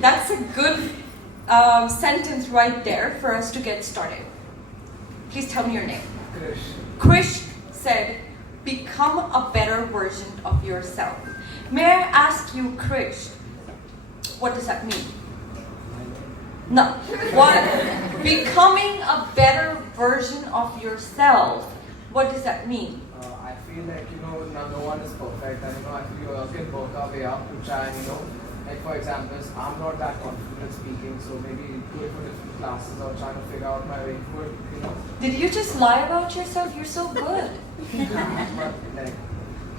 That's a good sentence right there for us to get started. Please tell me your name. Krish. Krish said, become a better version of yourself. May I ask you, Krish, what does that mean? No. What? Becoming a better version of yourself. What does that mean? I feel like, no one is perfect, and I feel we all can work our way up to try and, like for example, I'm not that confident speaking, so maybe going for different classes or trying to figure out my way through it, Did you just lie about yourself? You're so good. But like,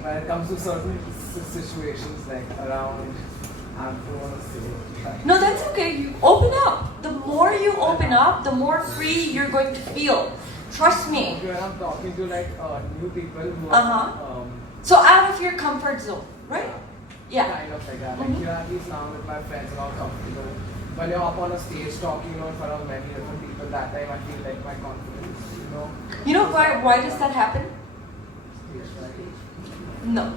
when it comes to certain situations, like around, I don't want to say it. No, that's okay. You open up. The more you open up, the more free you're going to feel. Trust me. When I'm talking to like new people who are So out of your comfort zone, right? Yeah. kind of like that. Like here at least now with my friends and all comfortable. When you're up on a stage talking, in front of many different people, that time I feel like my confidence, You know why does that happen? stage right. No.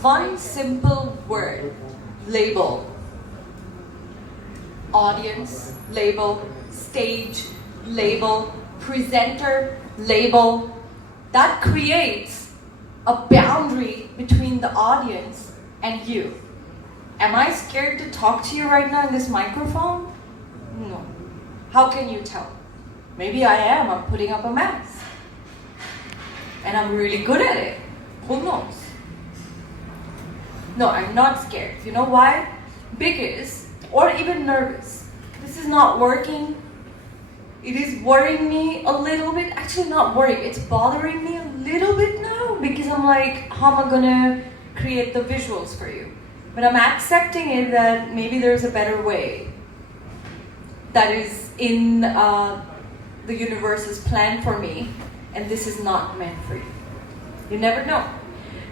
One simple word. Label. Audience, label. Stage, label. Presenter, label. That creates a boundary between the audience and you. Am I scared to talk to you right now in this microphone? No. How can you tell? Maybe I am. I'm putting up a mask. And I'm really good at it. Who knows? No, I'm not scared. You know why? Because, or even nervous. This is not working. It is worrying me a little bit. Actually, not worrying. It's bothering me a little bit now because I'm like, how am I gonna create the visuals for you? But I'm accepting it that maybe there's a better way that is in the universe's plan for me, and this is not meant for you. You never know.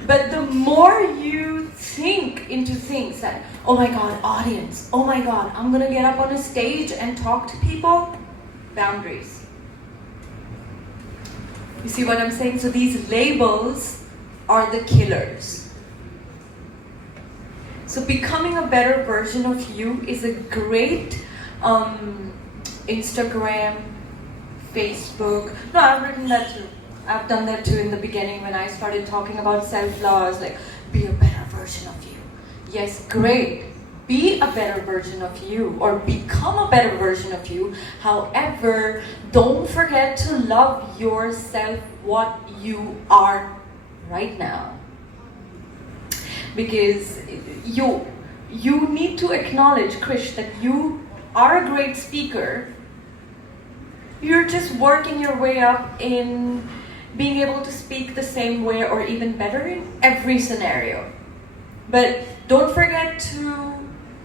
But the more you think into things that, oh my God, audience, oh my God, I'm gonna get up on a stage and talk to people, boundaries. You see what I'm saying? So these labels are the killers. So becoming a better version of you is a great Instagram, Facebook. No, I've written that too. I've done that too in the beginning when I started talking about self-love. I was like, be a better version of you. Yes, great. Be a better version of you or become a better version of you. However, don't forget to love yourself what you are right now. Because you need to acknowledge, Krish, that you are a great speaker. You're just working your way up in being able to speak the same way or even better in every scenario. But don't forget to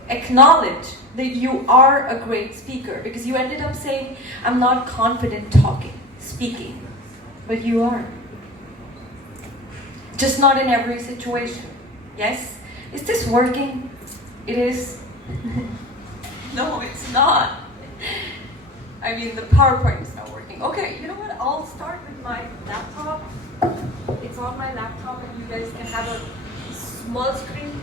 acknowledge that you are a great speaker, because you ended up saying, I'm not confident speaking, but you are. Just not in every situation. Yes? Is this working? It is? No, it's not. I mean, the PowerPoint is not working. Okay, you know what? I'll start with my laptop. It's on my laptop and you guys can have a small screen.